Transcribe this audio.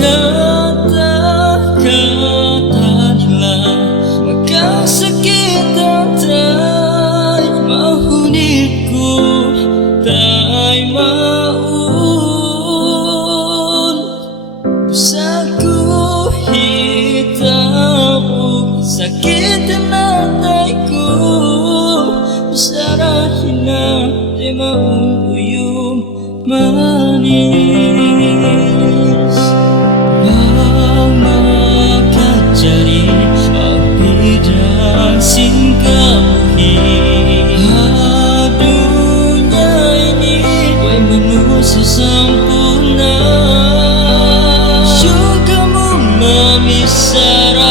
kata-katalah maka sakit tay mahunitku tay maun saku hitamu sakit na tay ko sarahin na di mauyong manis makajari magbidang singkamuhi dunia ini way manusia sempurna juga mu memisara